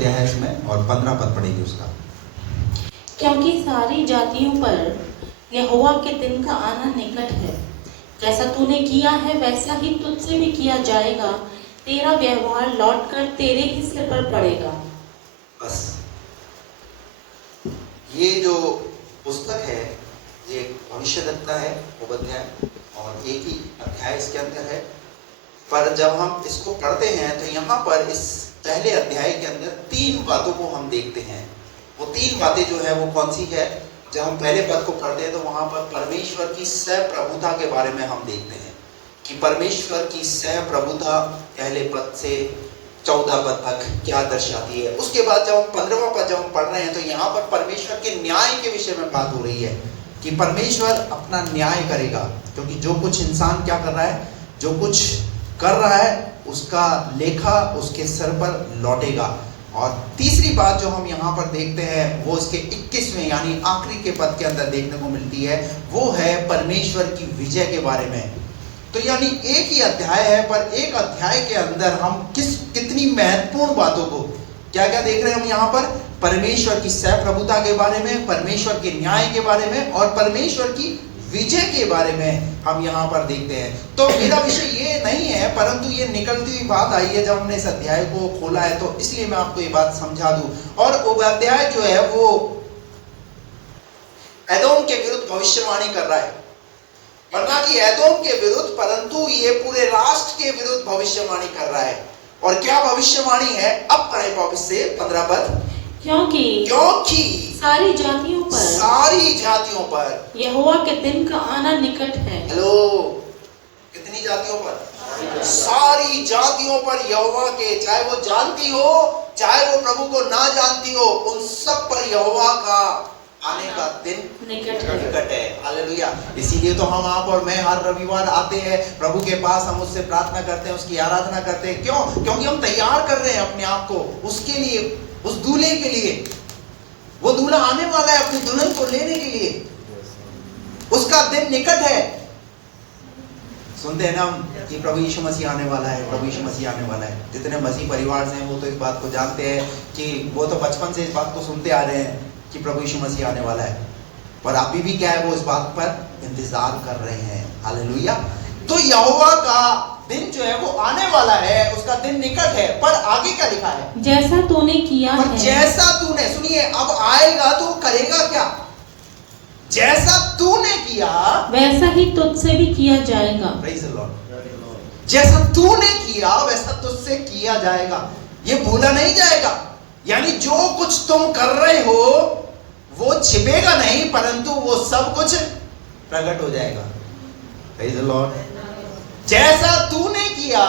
अध्याय है इसमें और 15 पद पढ़ेगी उसका। क्योंकि सारी जातियों पर यहोवा के दिन का आना निकट है। जैसा तूने किया है वैसा ही तुझसे भी किया जाएगा। तेरा व्यवहार लौटकर तेरे ही सिर पर पड़ेगा। बस ये जो पुस्तक है ये भविष्यद्वक्ता है ओबद्याह, और एक ही अध्याय इसके अंदर है। पर जब हम इसको पढ़ते हैं तो यहाँ पर इस पहले अध्याय के अंदर 3 बातों को हम देखते हैं। वो 3 बातें जो है वो कौन सी है? जब हम पहले पद को पढ़ते हैं तो वहां पर परमेश्वर की सह प्रभुता के बारे में हम देखते हैं कि परमेश्वर की सह प्रभुता पहले पद से 14 पद तक क्या दर्शाती है। उसके बाद जब हम 15वां पद जब हम पढ़ रहे हैं तो यहाँ पर परमेश्वर के न्याय के विषय में बात हो रही है कि परमेश्वर अपना न्याय करेगा, क्योंकि जो कुछ इंसान क्या कर रहा है, जो कुछ कर रहा है उसका लेखा उसके सर पर लौटेगा। और तीसरी बात जो हम यहाँ पर देखते हैं वो इसके 21वें यानी आखिरी के पद के अंदर देखने को मिलती है, वो है परमेश्वर की विजय के बारे में। तो यानी एक ही अध्याय है पर एक अध्याय के अंदर हम कितनी महत्वपूर्ण बातों को क्या क्या देख रहे हैं हम यहाँ पर? परमेश्वर की सह प्रभुता के बारे में, परमेश्वर के न्याय के बारे में और परमेश्वर की विजय के बारे में हम यहाँ पर देखते हैं। तो मेरा विषय ये नहीं है, परंतु ये निकलती हुई बात आई है जब हमने इस अध्याय को खोला है, तो इसलिए मैं आपको ये बात समझा दूं। और वो अध्याय जो है वो एदोम के विरुद्ध भविष्यवाणी कर रहा है, वरना कि एदोम के विरुद्ध, परंतु ये पूरे राष्ट्र के विरुद्ध भविष्यवाणी कर रहा है। और क्या भविष्यवाणी है? अब पढ़े 24 से 15 पद। क्योंकि सारी जातियों पर यहोवा के दिन का आना निकट है। हेलो, कितनी जातियों पर? सारी जातियों पर यहोवा के, चाहे वो जानती हो चाहे वो प्रभु को ना जानती हो, उन सब पर यहोवा का आने का दिन निकट है। हालेलुया। इसीलिए तो हम आप और मैं हर रविवार आते हैं प्रभु के पास, हम उससे प्रार्थना करते हैं, उसकी आराधना करते हैं। क्यों? क्योंकि हम तैयार कर रहे हैं अपने आप को उसके लिए, उस दूल्हे के लिए। वो दूल्हा आने वाला है अपनी दुल्हन को लेने के लिए, उसका दिन निकट है। सुनते हैं ना हम कि प्रभु यीशु मसीह आने वाला है, प्रभु यीशु मसीह आने वाला है। जितने मसीह परिवार से हैं वो तो इस बात को जानते हैं कि वो तो बचपन से इस बात को सुनते आ रहे हैं कि प्रभु यीशु मसीह आने वाला है, पर अभी भी क्या है, वो इस बात पर इंतजार कर रहे हैं। हालेलुया। तो यहोवा का दिन जो है वो आने वाला है, उसका दिन निकट है। पर आगे क्या लिखा है? जैसा तूने किया है। जैसा तूने, सुनिए, अब आएगा तो करेगा क्या? जैसा तूने किया वैसा ही तुझसे भी किया जाएगा। Praise the Lord. जैसा तूने किया वैसा तुझसे किया जाएगा, ये भूला नहीं जाएगा। यानी जो कुछ तुम कर रहे हो वो छिपेगा नहीं, परंतु वो सब कुछ प्रकट हो जाएगा। Praise the Lord. जैसा तूने किया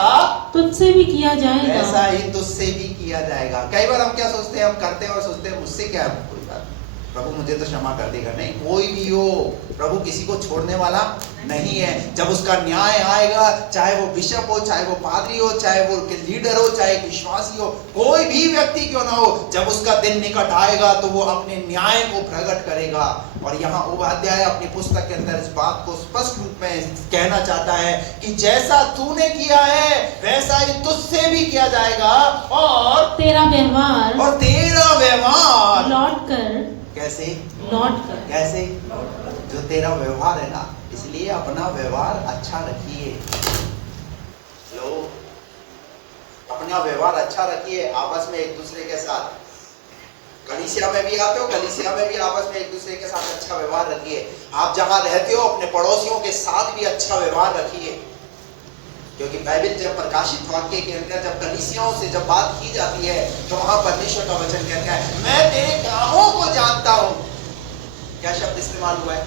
तुझसे भी किया जाएगा, वैसा ही तुझसे भी किया जाएगा। कई बार हम क्या सोचते हैं, हम करते हैं और सोचते हैं मुझसे क्या है, कोई बात, प्रभु मुझे तो क्षमा कर देगा। नहीं, कोई भी हो, प्रभु किसी को छोड़ने वाला नहीं है। जब उसका न्याय आएगा, चाहे वो बिशप हो, चाहे वो पादरी हो, चाहे वो लीडर हो, चाहे विश्वासी हो, कोई भी व्यक्ति क्यों ना हो, जब उसका दिन निकट आएगा तो वो अपने न्याय को प्रकट करेगा। और यहाँ ओबद्याह अपनी पुस्तक के अंदर इस बात को स्पष्ट रूप में कहना चाहता है कि जैसा तूने किया है वैसा ही तुझसे भी किया जाएगा, और तेरा व्यवहार लौट कर। कैसे? लौट कर। कैसे? जो तेरा व्यवहार है ना, इसलिए अपना व्यवहार अच्छा रखिए। लो, अपना व्यवहार अच्छा रखिए आपस में एक दूसरे के साथ। कलीसिया में भी आते हो, कलीसिया में भी आपस में एक दूसरे के साथ अच्छा व्यवहार रखिए। आप जहां रहते हो अपने पड़ोसियों के साथ भी अच्छा व्यवहार रखिए, क्योंकि बाइबल जब प्रकाशित वाक्य के अंदर जब कलीसियाओं से जब बात की जाती है तो वहां परमेश्वर का वचन कहता है, मैं तेरे कामों को जानता हूं। क्या शब्द इस्तेमाल हुआ है?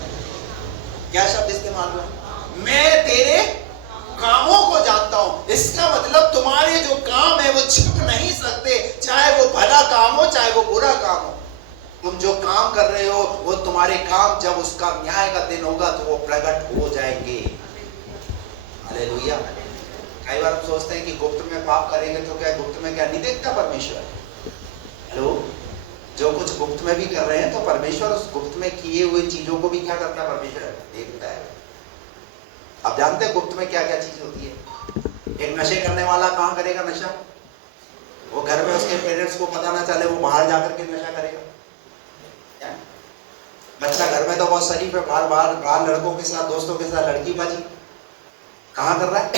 क्या शब्द इस्तेमाल हुआ है? मैं तेरे कामों को जानता हूं। इसका मतलब तुम्हारे जो काम है वो छिप नहीं सकते, चाहे वो भला काम हो चाहे वो बुरा काम हो। तुम जो काम कर रहे हो वो तुम्हारे काम जब उसका न्याय का दिन होगा तो वो प्रकट हो जाएंगे। हालेलुया। कई बार हम सोचते हैं कि गुप्त में पाप करेंगे तो क्या गुप्त में क्या नहीं देखता परमेश्वर? हेलो, जो कुछ गुप्त में भी कर रहे हैं तो परमेश्वर उस गुप्त में किए हुए चीजों को भी क्या करता है? परमेश्वर देखता है। आप जानते हैं गुप्त में क्या क्या चीज होती है? एक नशे करने वाला कहाँ करेगा नशा? वो घर में उसके पेरेंट्स को पता ना चले, वो बाहर जाकर के नशा करेगा क्या? बच्चा घर में तो बहुत शरीफ है, बाहर बाहर बाहर लड़कों के साथ, दोस्तों के साथ लड़की बाजी कहाँ कर रहा है?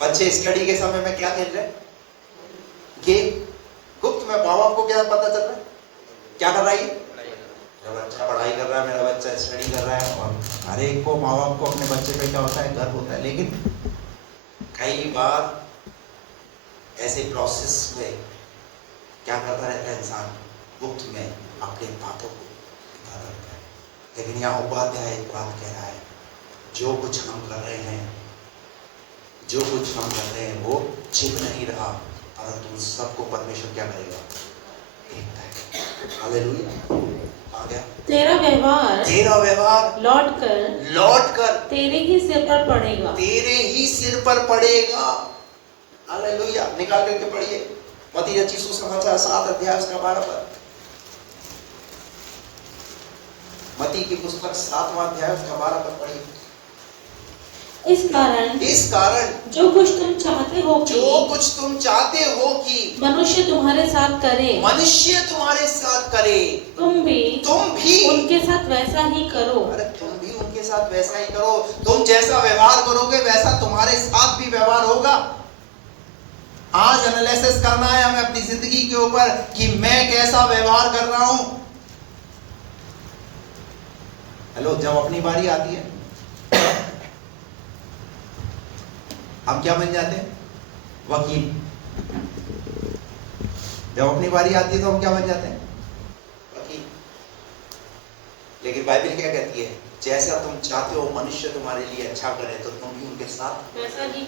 बच्चे स्टडी के समय में क्या खेल रहे हैं? गेम। गुप्त में माँ बाप को क्या पता चल रहा है? क्या कर रहा है? मेरा बच्चा पढ़ाई कर रहा है, मेरा बच्चा स्टडी कर रहा है। और हर एक को, माँ बाप को अपने बच्चे पे क्या होता है? गर्व होता है। लेकिन कई बार ऐसे प्रोसेस में क्या करता रहता है इंसान? गुप्त में अपने पापों को दिखाता रहता है। लेकिन यहाँ उपाध्याय एक बात कह रहा है, जो कुछ हम कर रहे हैं, जो कुछ हम कर रहे हैं वो छिप नहीं रहा, परंतु उन सबको परमेश्वर क्या करेगा? देखता है। हालेलुया। आ गया। तेरा व्यवहार लौट कर तेरे ही सिर पर पड़ेगा। तेरे ही सिर पर पड़ेगा। हालेलुया। निकाल करके पढ़िए मत्ती रचित सुसमाचार 7 अध्याय उसका 12 पर। मत्ती की पुस्तक 7वां अध्याय उसका 12 पर पढ़िए। इस कारण जो कुछ तुम चाहते हो कि मनुष्य तुम्हारे साथ करे, तुम भी उनके साथ वैसा ही करो। अरे तुम भी उनके साथ वैसा ही करो। तुम जैसा व्यवहार करोगे वैसा तुम्हारे साथ भी व्यवहार होगा। आज एनालिसिस करना है हमें अपनी जिंदगी के ऊपर कि मैं कैसा व्यवहार कर रहा हूं। हेलो, जब अपनी बारी आती है हम क्या बन जाते हैं? वकील। जब अपनी बारी आती है तो हम क्या बन जाते हैं? वकील। लेकिन बाइबल क्या कहती है? जैसा तुम चाहते हो मनुष्य तुम्हारे लिए अच्छा करे, तो तुम भी उनके साथ वैसा ही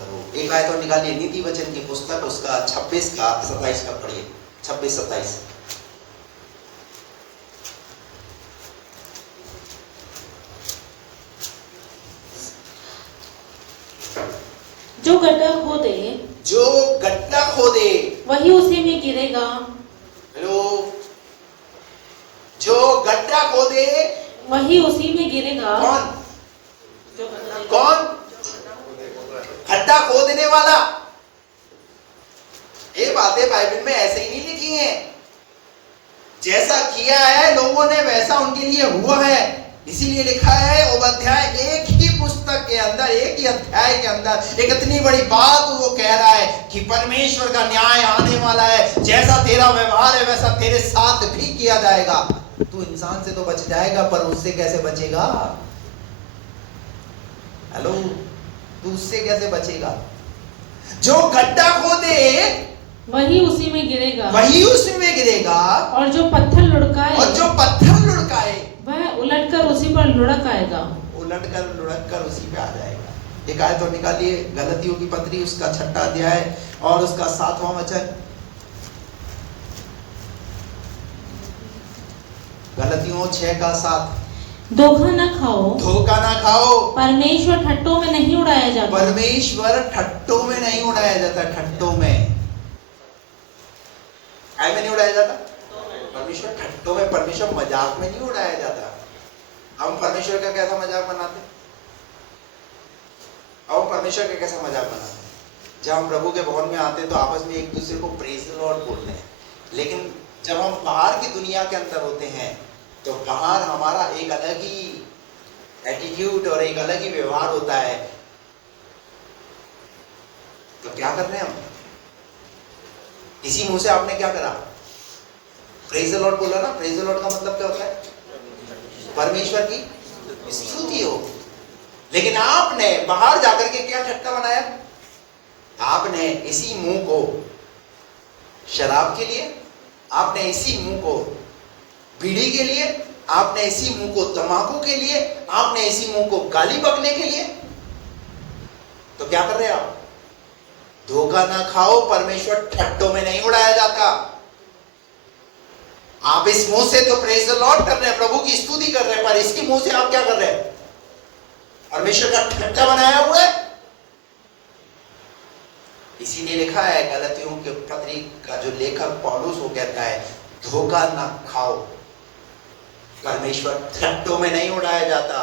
करो। एक आयत और निकालिए, नीति वचन की पुस्तक उसका 26 का 27 का पढ़िए। 26-27। जो गड्ढा खोदे वही उसी में गिरेगा। हेलो, जो गड्ढा खोदे वही उसी में गिरेगा। कौन? गड्ढा खोदने वाला। ये बातें बाइबल में ऐसे ही नहीं लिखी हैं। जैसा किया है लोगों ने वैसा उनके लिए हुआ है। इसीलिए लिखा है उपाध्याय एक ही पुस्तक के अंदर, एक ही अध्याय के अंदर एक इतनी बड़ी बात वो कह रहा है कि परमेश्वर का न्याय आने वाला है। जैसा तेरा व्यवहार है वैसा तेरे साथ भी किया जाएगा। तू इंसान से तो बच जाएगा, पर उससे कैसे बचेगा? हेलो, तू उससे कैसे बचेगा? जो गड्ढा खोदे वही उसी में गिरेगा। और जो पत्थर लुढ़काए वह उलटकर उसी पर लुढ़क आएगा। लुढ़क कर उसी पे आ जाएगा। एक आयत और निकालिए, गलतियों की पत्री उसका 6वां अध्याय और उसका 7वां वचन। गलतियों 6 का 7। धोखा न खाओ। परमेश्वर ठट्टों में नहीं उड़ाया जाता। ठट्टों में काय में नहीं उड़ाया जाता? परमेश्वर ठट्टों में, परमेश्वर मजाक में नहीं उड़ाया जाता। हम परमेश्वर का कैसा मजाक बनाते? जब हम प्रभु के भवन में आते हैं तो आपस में एक दूसरे को प्रेज द लॉर्ड बोलते हैं। लेकिन जब हम बाहर की दुनिया के अंदर होते हैं तो बाहर हमारा एक अलग ही एटीट्यूड और एक अलग ही व्यवहार होता है। तो क्या कर रहे हैं हम? इसी मुंह से आपने क्या करा? प्रेज द लॉर्ड बोला ना। प्रेज द लॉर्ड का मतलब क्या होता है? परमेश्वर की स्तुति हो। लेकिन आपने बाहर जाकर के क्या ठट्टा बनाया? आपने इसी मुंह को शराब के लिए, आपने इसी मुंह को बीड़ी के लिए, आपने इसी मुंह को तंबाकू के लिए, आपने इसी मुंह को गाली बकने के लिए। तो क्या कर रहे हैं आप? धोखा ना खाओ, परमेश्वर ठट्टों में नहीं उड़ाया जाता। आप इस मुंह से तो प्रेज द लॉर्ड कर रहे हैं, प्रभु की स्तुति कर रहे हैं, पर इसके मुंह से आप क्या कर रहे हैं? परमेश्वर का ठट्टा बनाया हुआ है। इसीलिए लिखा है गलतियों के पत्री का जो लेखक पौलुस वो कहता है धोखा ना खाओ, परमेश्वर ठट्टों में नहीं उड़ाया जाता।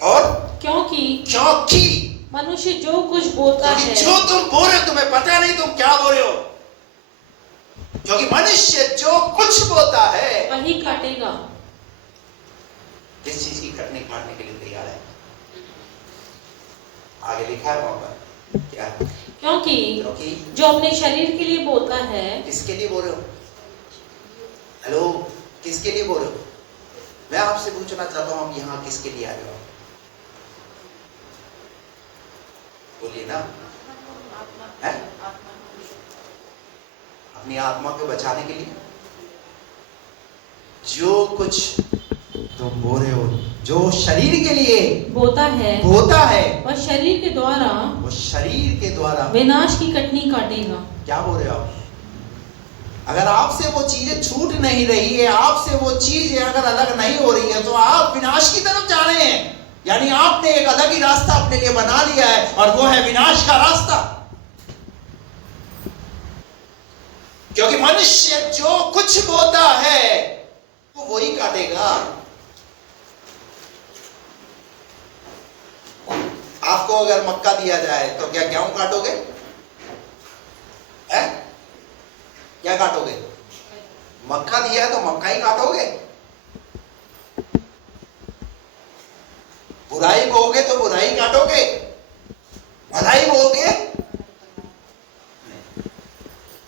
और क्योंकि मनुष्य जो कुछ बोता क्योंकि है जो तुम बो रहे हो तुम्हें पता नहीं तुम क्या बो रहे हो, क्योंकि मनुष्य जो कुछ बोता है वही काटेगा। किस चीज की कटनी काटने के लिए तैयार है? आगे लिखा है वहां पर क्या? क्योंकि जो अपने शरीर के लिए बोता है, किसके लिए बोल रहे हो? हेलो, किसके लिए बोल रहे हो? मैं आपसे पूछना चाहता हूं, आप यहाँ किसके लिए आए हो? बोलिए ना, है? अपनी आत्मा को बचाने के लिए। जो कुछ तुम बोल रहे हो, जो शरीर के लिए बोता है वह शरीर के द्वारा विनाश की कटनी काटेगा। क्या बोल रहे हो आप? अगर आपसे वो चीजें छूट नहीं रही है, आपसे वो चीजें अगर अलग नहीं हो रही है, तो आप विनाश की तरफ जा रहे हैं। यानी आपने एक अलग ही रास्ता अपने लिए बना लिया है, और वो है विनाश का रास्ता। क्योंकि मनुष्य जो कुछ बोता है वो वही काटेगा। आपको अगर मक्का दिया जाए तो क्या गेहूं काटोगे? है? क्या काटोगे? मक्का दिया है तो मक्का ही काटोगे। बुराई बोओगे तो बुराई काटोगे, भलाई बोओगे?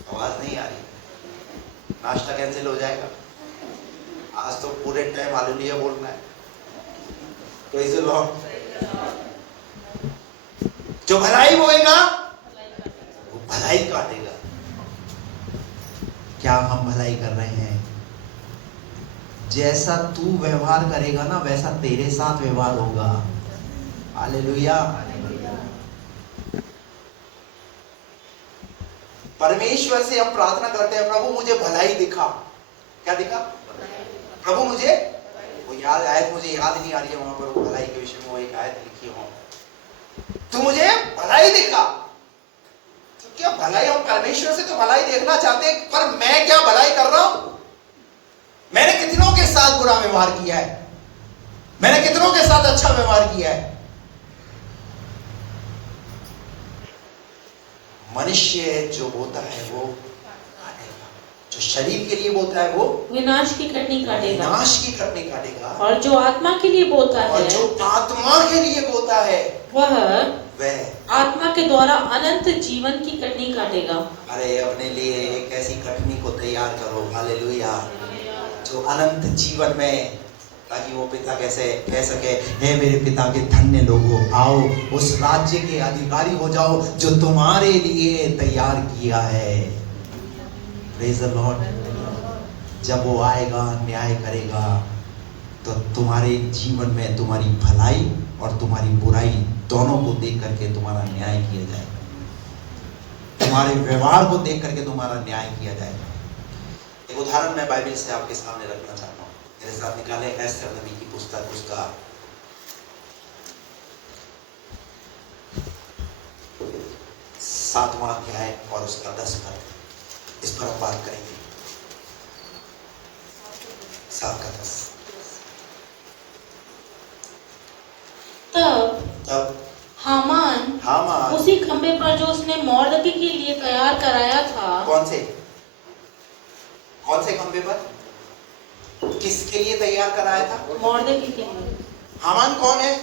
आवाज नहीं आ रही, नाश्ता कैंसिल हो जाएगा। आज तो पूरे टाइम हालेलुया बोलना है। Praise the Lord. जो भलाई बोएगा वो भलाई काटेगा। क्या हम भलाई कर रहे हैं? जैसा तू व्यवहार करेगा ना, वैसा तेरे साथ व्यवहार होगा। हालेलुया। परमेश्वर से हम प्रार्थना करते हैं, प्रभु मुझे भलाई दिखा। क्या दिखा? प्रभु मुझे, वो याद आयत मुझे याद नहीं आ रही है, वहां पर वो भलाई के विषय में वो एक आयत लिखी है, तू मुझे भलाई दिखा। तो क्या भलाई, हम परमेश्वर से तो भलाई देखना चाहते हैं, पर मैं क्या भलाई कर रहा हूं? मैंने कितनों के साथ बुरा व्यवहार किया है? मैंने कितनों के साथ अच्छा व्यवहार किया है? मनुष्य जो बोता है वो काटेगा, जो शरीर के लिए बोता है वो विनाश की कटनी काटेगा, और जो आत्मा के लिए बोता और है, जो आत्मा के लिए बोता है वह वह आत्मा के द्वारा अनंत जीवन की कटनी काटेगा। अरे अपने लिए एक ऐसी कटनी को तैयार करो, हालेलुया, जो अनंत जीवन में, ताकि वो पिता कैसे कह सके, हे मेरे पिता के धन्य लोगों, आओ उस राज्य के अधिकारी हो जाओ जो तुम्हारे लिए तैयार किया है। Praise the Lord. जब वो आएगा, न्याय करेगा, तो तुम्हारे जीवन में तुम्हारी भलाई और तुम्हारी बुराई दोनों को देख करके तुम्हारा न्याय किया जाएगा। तुम्हारे व्यवहार को देख करके तुम्हारा न्याय किया जाएगा। एक उदाहरण मैं बाइबल से आपके सामने रखना चाहता हूँ। मेरे साथ निकाले एस्तर नबी की पुस्तक, उसका 7वां अध्याय और उसका 10 पद। इस पर हम बात करेंगे। 7 का 10। तब हामान उसी खंबे पर जो उसने मोर्दकी के लिए तैयार कराया था। कौन से खंबे पर? किसके लिए तैयार कराया था? मोर्दकी के लिए। हामान कौन है?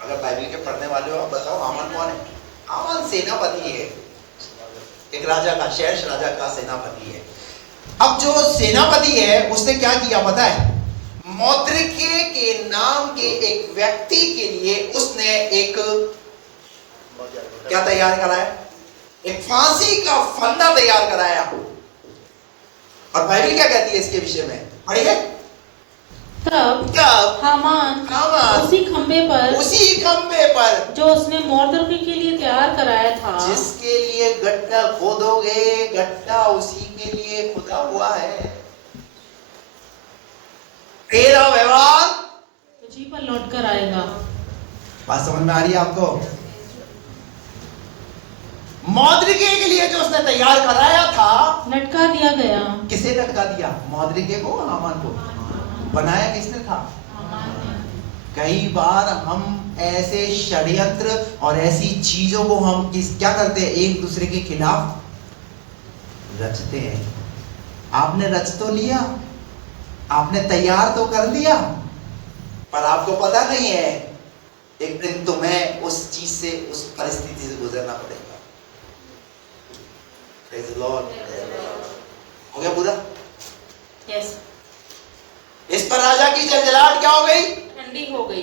अगर बाइबल के पढ़ने वाले हो आप बताओ, हामान कौन है? हामान सेनापति है, एक राजा का, शेष राजा का सेनापति है। अब जो सेनापति है उसने क्या किया पता है? मोर्दकी के नाम के एक व्यक्ति के लिए उसने एक क्या तैयार कराया? एक फांसी का फंदा तैयार कराया। और बाइबल क्या कहती है इसके विषय में? पढ़िए। तब हामान उसी खंबे पर जो उसने मोर्दकी के लिए तैयार कराया था। जिसके लिए गड्ढा खोदोगे, गड्ढा उसी के लिए खुदा हुआ है। तेरा व्यवहार तुझी पर लौट कर आएगा। बात समझ में आ रही है आपको? मोर्दकी के लिए जो उसने तैयार कराया था, लटका दिया गया। किसे लटका दिया? मोर्दकी को, हामान को। बनाया किसने था? कई बार हम ऐसे षड्यंत्र और ऐसी चीजों को हम क्या करते हैं, एक दूसरे के खिलाफ रचते हैं। आपने रच तो लिया, आपने तैयार तो कर लिया, पर आपको पता नहीं है एक दिन तुम्हें उस चीज से, उस परिस्थिति से गुजरना पड़ेगा। Praise the Lord। हो गया पूरा? यस। इस पर राजा की जलजलाहट क्या हो गई? ठंडी हो गई।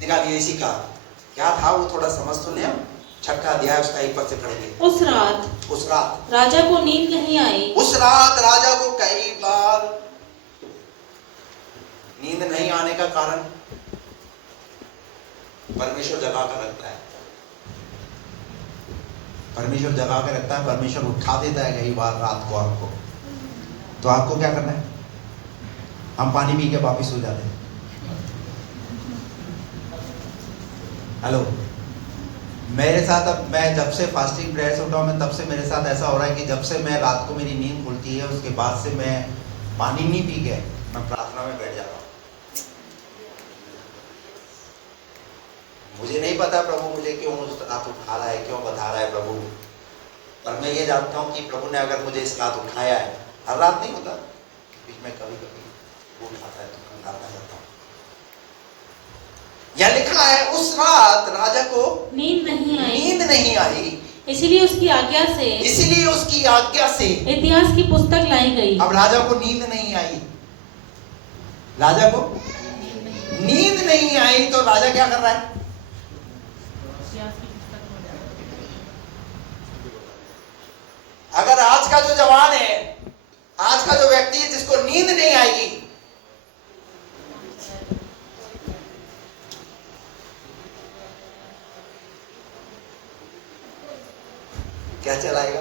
निकालिए इसी का क्या था, वो थोड़ा समझ तो ले। 6 अध्याय उसका 1 पद से पढ़ेंगे। उस रात राजा को नींद नहीं आई। उस रात राजा को कई बार नींद नहीं आने का कारण परमेश्वर जगा कर रखता है। परमेश्वर जगा कर रखता है, परमेश्वर उठा देता है कई बार रात को आपको। तो आपको क्या करना है? हम पानी पी के वापिस सो जाते हैं। हेलो, मेरे साथ अब मैं जब से फास्टिंग प्रेयर से उठा हूं, मैं तब से मेरे साथ ऐसा हो रहा है कि जब से मैं रात को मेरी नींद खुलती है, उसके बाद से मैं पानी नहीं पी के मैं प्रार्थना में बैठ जाता हूं। मुझे नहीं पता प्रभु मुझे क्यों उस रात उठा रहा है, क्यों बता रहा है प्रभु, पर मैं ये जानता हूं कि प्रभु ने अगर मुझे इस रात उठाया है, हर रात नहीं होता, बीच में कभी कभी वो उठाता है तो मैं प्रार्थना करता हूं। यह लिखा है उस रात राजा को नींद नहीं आई, इसलिए उसकी आज्ञा से इतिहास की पुस्तक लाई गई। अब राजा को नींद नहीं आई, राजा को नींद नहीं आई, तो राजा क्या कर रहा है? अगर आज का जो जवान है, आज का जो व्यक्ति है जिसको नींद नहीं आएगी, क्या चलाएगा?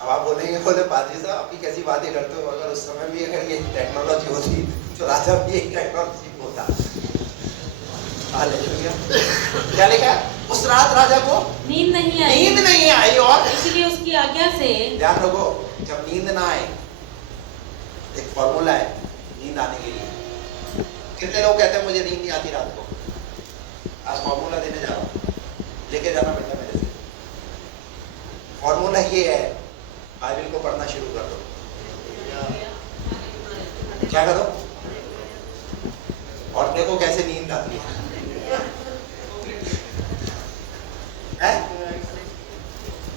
अब आप बोलेंगे, बोले पादरी साहब आप भी कैसी बातें करते हो, अगर उस समय भी अगर ये टेक्नोलॉजी होती तो राजा भी एक टेक्नोलॉजी होता। हालेलुया। क्या लिखा है? उस रात राजा को नींद नहीं आई और इसलिए उसकी आज्ञा से। ध्यान रखो, जब नींद ना आए, एक फॉर्मूला है नींद आने के लिए। कितने लोग कहते हैं मुझे नींद नहीं आती रात को? आज फॉर्मूला देने जा रहा हूं, लेके जाना बेटा मेरे से। फॉर्मूला ये है, बाइबल को पढ़ना शुरू कर दो। क्या करो? और देखो कैसे नींद आती है।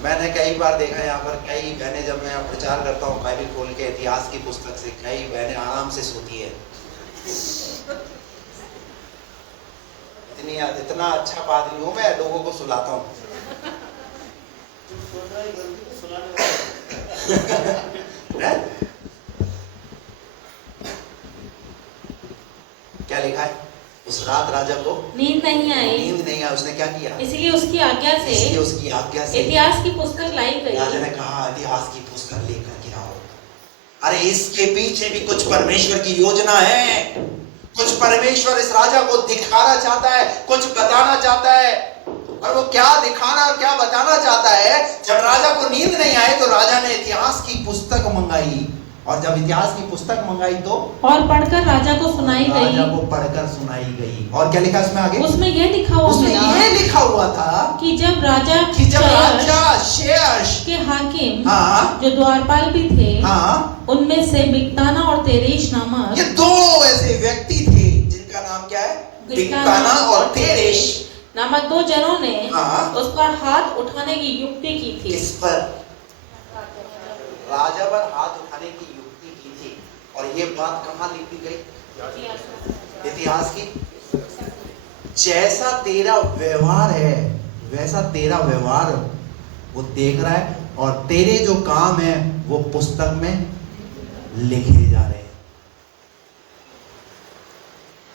मैंने कई बार देखा यहाँ पर कई बहनें, जब मैं प्रचार करता हूँ बाइबल खोल के इतिहास की पुस्तक से, कई बहनें आराम से सोती है। इतना अच्छा पादरी हूँ मैं, लोगों को सुलाता हूँ। क्या लिखा है? उस रात राजा को नींद नहीं आई, उसने क्या किया? इसलिए उसकी आज्ञा से इतिहास की पुस्तक लाई गई। राजा ने कहा इतिहास की पुस्तक लेकर के आओ। अरे इसके पीछे भी कुछ परमेश्वर की योजना है, कुछ परमेश्वर इस राजा को दिखाना चाहता है, कुछ बताना चाहता है। और वो क्या दिखाना और क्या बताना चाहता है? जब राजा को नींद नहीं आए तो राजा ने इतिहास की पुस्तक मंगाई, और जब इतिहास की पुस्तक मंगाई तो और पढ़कर राजा को सुनाई गई। राजा को पढ़कर सुनाई गई। और क्या लिखा उसमें आगे? उसमें यह लिखा हुआ था कि जब राजा शेष के हाकिम, जो द्वारपाल भी थे, उनमें से बिक्ताना और तेरेश नामक, ये दो ऐसे व्यक्ति थे जिनका नाम क्या है? बिक्ताना और तेरेश नामक 2 जनों ने उस पर हाथ उठाने की युक्ति की थी। किस पर? राजा पर हाथ उठाने की युक्ति की थी। और ये बात कहाँ लिखी गई? इतिहास की। जैसा तेरा व्यवहार है वैसा तेरा व्यवहार वो देख रहा है, और तेरे जो काम है वो पुस्तक में लिखे जा रहे हैं।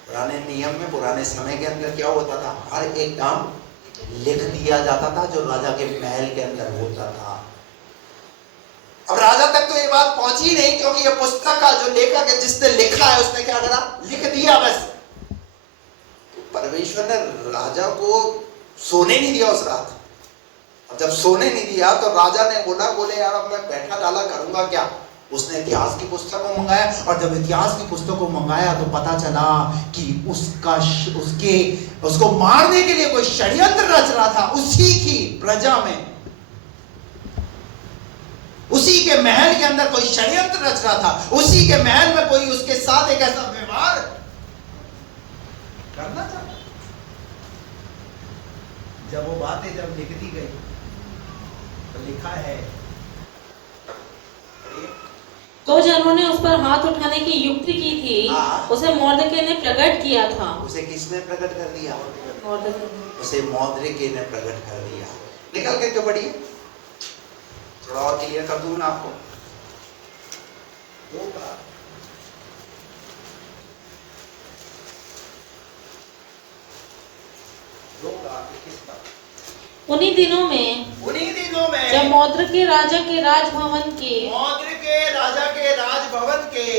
पुराने नियम में, पुराने समय के अंदर क्या होता था? हर एक काम लिख दिया जाता था जो राजा के महल के अंदर होता था। अब राजा तक तो ये बात पहुंची नहीं, क्योंकि ये पुस्तक का जो लेखक है, जिसने लिखा है, उसने क्या करा? लिख दिया बस। तो परमेश्वर ने राजा को सोने नहीं दिया उस रात। अब जब सोने नहीं दिया तो राजा ने बोले यार अब मैं बैठा डाला करूंगा क्या? उसने इतिहास की पुस्तक को मंगाया, और जब इतिहास की पुस्तक को मंगाया तो पता चला कि उसको मारने के लिए कोई षड्यंत्र रच रहा था उसी की प्रजा में, उसी के महल के अंदर कोई षड्यंत्र रच रहा था, उसी के महल में कोई उसके साथ एक ऐसा व्यवहार करना चाहता। जब वो बातें जब लिख दी गई तो लिखा है, तो जिन्होंने उस पर हाथ उठाने की युक्ति की थी, उसे मोर्दके ने प्रकट किया था। उसे किसने प्रकट कर दिया? मोर्दके। उसे मोर्दके ने प्रकट कर दिया। निकल के क्यों पढ़िए, थोड़ा और क्लियर कर दूं ना आपको। उन्हीं दिनों में जब मोर्दके राजा के राजभवन के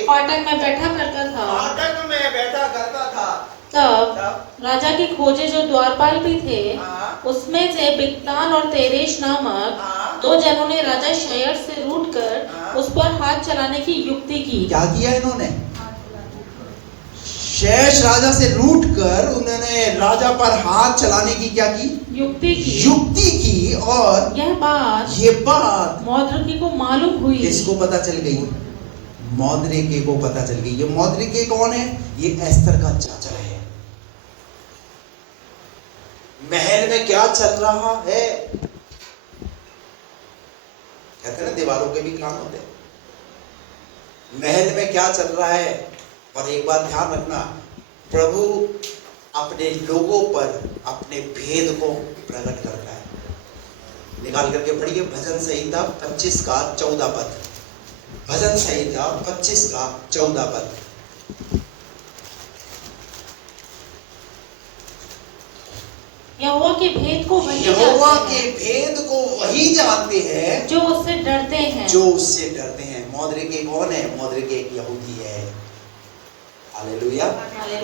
फाटक में बैठा करता था, तब राजा के खोजे जो द्वारपाल भी थे, उसमें से बिक्तान और तेरेश नामक दो जनों ने राजा शयर से रूठकर उस पर हाथ चलाने की युक्ति की। क्या किया इन्होंने? शेष राजा से रूठकर उन्होंने राजा पर हाथ चलाने की क्या की? युक्ति की। और ये बात मोर्दके को मालूम हुई। किसको पता चल गई? मोर्दके को पता चल गई। ये मोर्दके कौन है? ये एस्तर का चाचा है। महल में क्या चल रहा है? कहते हैं ना दीवारों के भी कान होते हैं। महल में क्या चल रहा है? और एक बात ध्यान रखना, प्रभु अपने लोगों पर अपने भेद को प्रकट करता है। निकाल करके पढ़िए भजन संहिता 25 का 14 पद। भजन संहिता 25 का 14 पद। यहोवा के भेद को वही जानते हैं जो उससे डरते हैं। मोर्दके कौन है? मोर्दके एक यहूदी है। हालेलुया।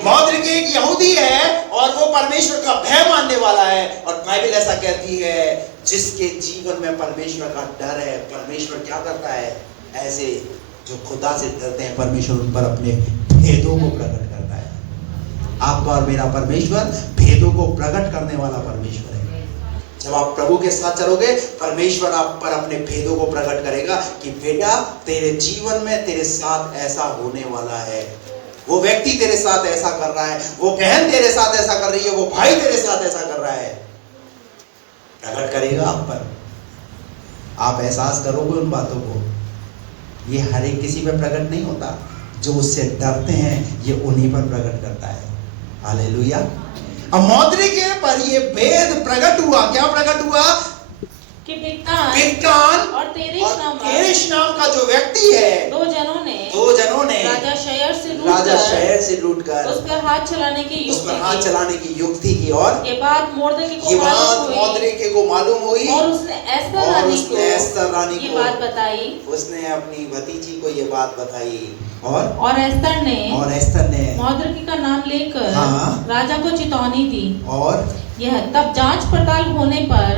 मोर्दके एक यहूदी है और वो परमेश्वर का भय मानने वाला है। और बाइबल ऐसा कहती है, जिसके जीवन में परमेश्वर का डर है, परमेश्वर क्या करता है? ऐसे जो खुदा से डरते हैं, परमेश्वर उन पर अपने भेदों को प्रकट करता है। आपका और मेरा परमेश्वर भेदों को प्रकट करने वाला परमेश्वर है। जब आप प्रभु के साथ चलोगे, परमेश्वर आप पर अपने भेदों को प्रकट करेगा कि बेटा तेरे जीवन में तेरे साथ ऐसा होने वाला है, वो व्यक्ति तेरे साथ ऐसा कर रहा है, वो बहन तेरे साथ ऐसा कर रही है, वो भाई तेरे साथ ऐसा कर रहा है। प्रकट करेगा आप पर। आप एहसास करोगे उन बातों को। ये हर एक किसी पे प्रकट नहीं होता। जो उससे डरते हैं ये उन्हीं पर प्रकट करता है। हालेलुया। अब मोर्दके पर ये भेद प्रकट हुआ। क्या प्रकट हुआ? कि बिक्तान और तेरेश नाम का जो व्यक्ति है, दो जनों ने राजा शयर से लूटकर उस पर हाथ चलाने की युक्ति की। और ये बात मोर्दके को मालूम हुई और उसने एस्तर रानी को ये बात बताई। उसने अपनी भतीजी को ये बात बताई। और एस्तर ने मोर्दके का नाम लेकर राजा को चेतावनी दी। और यह तब जांच पड़ताल होने पर